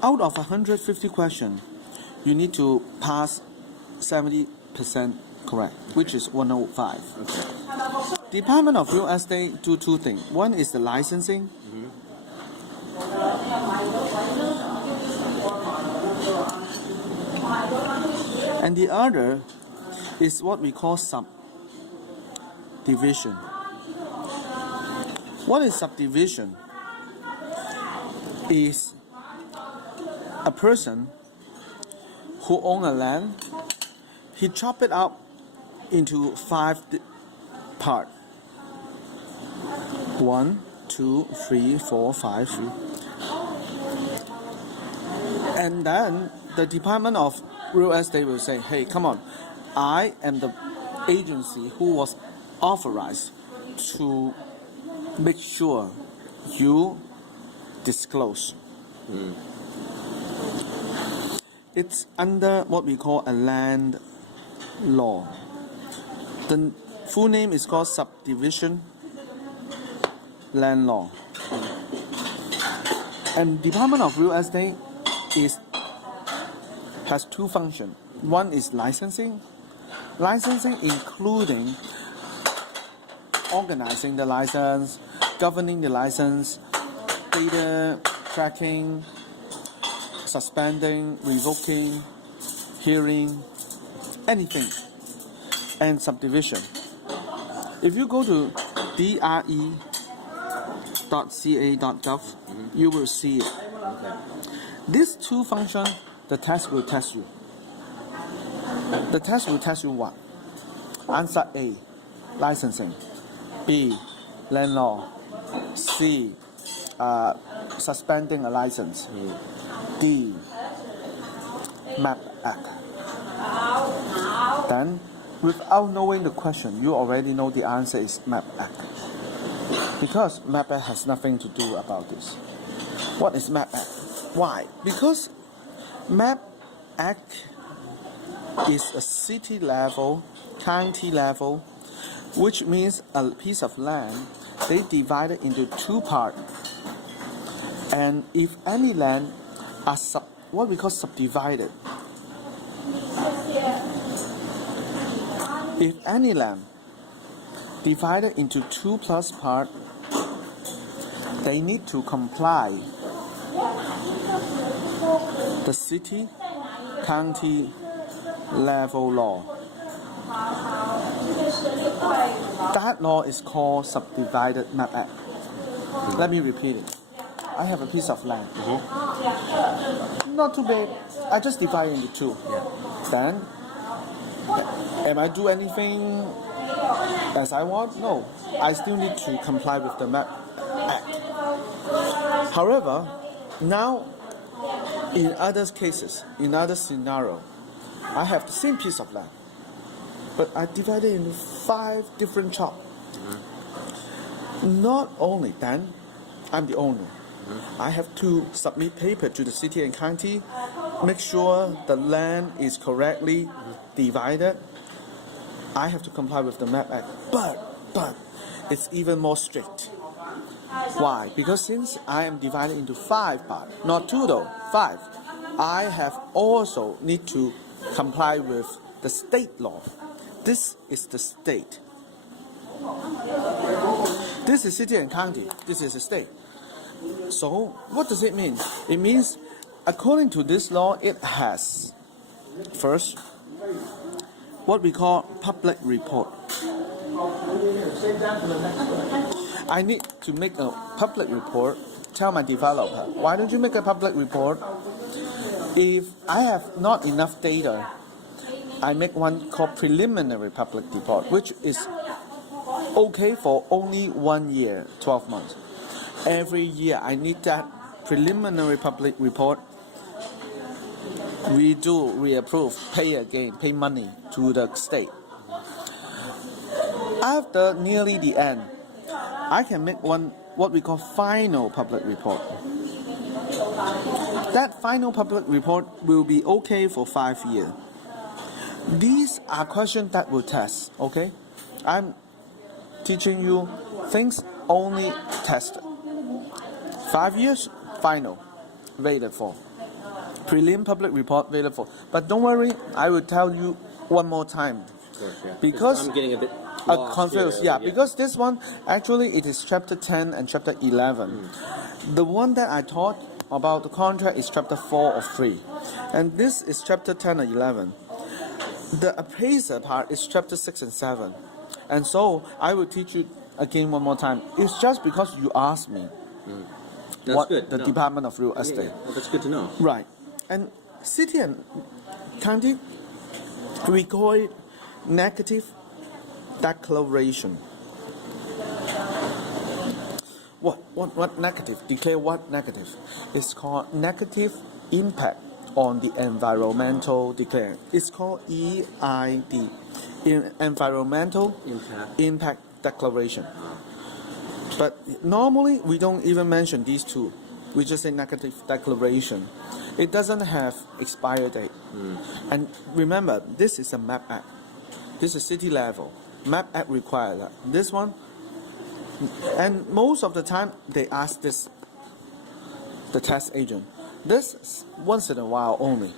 Out of 150 questions, you need to pass 70% correct, which is 105. Okay. Department of Real Estate do two things. One is the licensing. And the other is what we call subdivision. What is subdivision? Is a person who owns a land, he chop it up into 5 parts. 1, 2, 3, 4, 5. And then the Department of Real Estate will say, hey, come on, I am the agency who was authorized to make sure you disclose. It's under what we call a land law. The full name is called subdivision land law. And Department of Real Estate has two functions. One is licensing. Licensing including organizing the license, governing the license, data tracking, suspending, revoking, hearing, anything. And subdivision. If you go to dre.ca.gov, you will see it. Okay. These two functions, the test will test you. The test will test you what? Answer A, licensing. B, land law. C, suspending a license. D, MAP Act. Then, without knowing the question, you already know the answer is MAP Act. Because MAP Act has nothing to do about this. What is MAP Act? Why? Because MAP Act is a city level, county level, which means a piece of land, they divide it into 2 parts. And if any land are what we call subdivided, if any land divided into 2 plus parts, they need to comply the city, county level law. That law is called Subdivided Map Act. Let me repeat it. I have a piece of land. Not too big. I just divide it into 2. Then, am I do anything as I want? No. I still need to comply with the Map Act. However, now, in other cases, in other scenarios, I have the same piece of land, but I divide it into 5 different chunks. Not only then, I'm the owner. I have to submit paper to the city and county, make sure the land is correctly divided. I have to comply with the MAP Act. But it's even more strict. Why? Because since I am divided into 5 parts, not 2 though, 5, I have also need to comply with the state law. This is the state. This is city and county. This is the state. So what does it mean? It means according to this law, it has first what we call public report. I need to make a public report, tell my developer, why don't you make a public report? If I have not enough data, I make one called preliminary public report, which is okay for only 1 year, 12 months. Every year I need that preliminary public report. We approve, pay again, pay money to the state. After nearly the end, I can make one what we call final public report. That final public report will be okay for 5 years. These are questions that will test, okay? I'm teaching you things only tested. 5 years, final, waited for. Prelim public report available. But don't worry, I will tell you one more time. Sure, yeah. Because I'm getting a bit lost confused. here. Yeah, because this one actually it is chapter 10 and chapter 11. The one that I taught about the contract is chapter 4 or 3, and this is chapter 10 and 11. The appraiser part is chapter 6 and 7, and so I will teach you again one more time. It's just because you asked me That's what good. the No. Department of Real Yeah, Estate. yeah. Well, that's good to know. Right. And city and county, we call it negative declaration. What negative? Declare what negative? It's called negative impact on the environmental declare. It's called EID, environmental Impact. declaration. But normally we don't even mention these two. We just say negative declaration. It doesn't have expiry date. And remember, this is a MAP Act. This is city level. MAP Act requires that. This one, and most of the time they ask this, the tax agent. This is once in a while only.